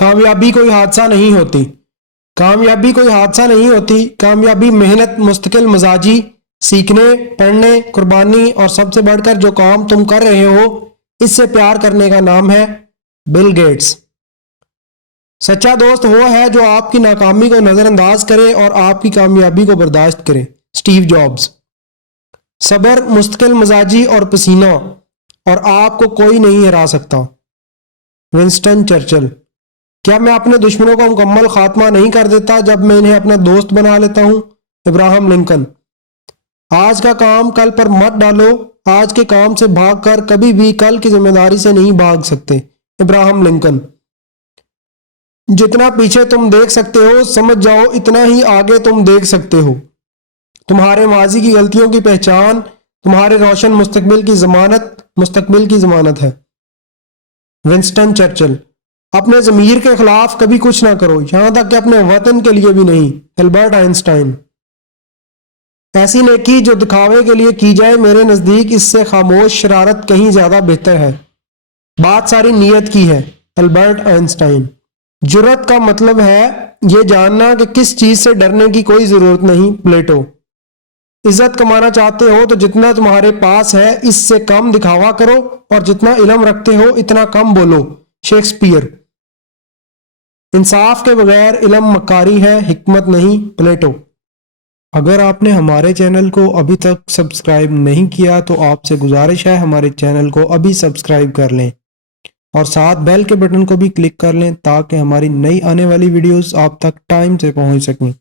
کامیابی کوئی حادثہ نہیں ہوتی، کامیابی کوئی حادثہ نہیں ہوتی، کامیابی محنت، مستقل مزاجی، سیکھنے، پڑھنے، قربانی اور سب سے بڑھ کر جو کام تم کر رہے ہو اس سے پیار کرنے کا نام ہے۔ Bill Gates. سچا دوست وہ ہے جو آپ کی ناکامی کو نظر انداز کرے اور آپ کی کامیابی کو برداشت کرے۔ Steve jobs. صبر، مستقل مزاجی اور پسینہ، اور آپ کو کوئی نہیں ہرا سکتا۔ Winston Churchill. کیا میں اپنے دشمنوں کا مکمل خاتمہ نہیں کر دیتا جب میں انہیں اپنا دوست بنا لیتا ہوں؟ Abraham Lincoln. آج کا کام کل پر مت ڈالو، آج کے کام سے بھاگ کر کبھی بھی کل کی ذمہ داری سے نہیں بھاگ سکتے۔ Abraham Lincoln. جتنا پیچھے تم دیکھ سکتے ہو سمجھ جاؤ اتنا ہی آگے تم دیکھ سکتے ہو۔ تمہارے ماضی کی غلطیوں کی پہچان تمہارے روشن مستقبل کی ضمانت ہے۔ Winston Churchill. اپنے ضمیر کے خلاف کبھی کچھ نہ کرو، یہاں تک کہ اپنے وطن کے لیے بھی نہیں۔ Albert Einstein. ایسی نیکی جو دکھاوے کے لیے کی جائے میرے نزدیک اس سے خاموش شرارت کہیں زیادہ بہتر ہے۔ بات ساری نیت کی ہے۔ Albert Einstein. جرأت کا مطلب ہے یہ جاننا کہ کس چیز سے ڈرنے کی کوئی ضرورت نہیں۔ پلیٹو۔ عزت کمانا چاہتے ہو تو جتنا تمہارے پاس ہے اس سے کم دکھاوا کرو اور جتنا علم رکھتے ہو اتنا کم بولو۔ شیکسپیئر۔ انصاف کے بغیر علم مکاری ہے، حکمت نہیں۔ پلیٹو۔ اگر آپ نے ہمارے چینل کو ابھی تک سبسکرائب نہیں کیا تو آپ سے گزارش ہے ہمارے چینل کو ابھی سبسکرائب کر لیں اور ساتھ بیل کے بٹن کو بھی کلک کر لیں تاکہ ہماری نئی آنے والی ویڈیوز آپ تک ٹائم سے پہنچ سکیں۔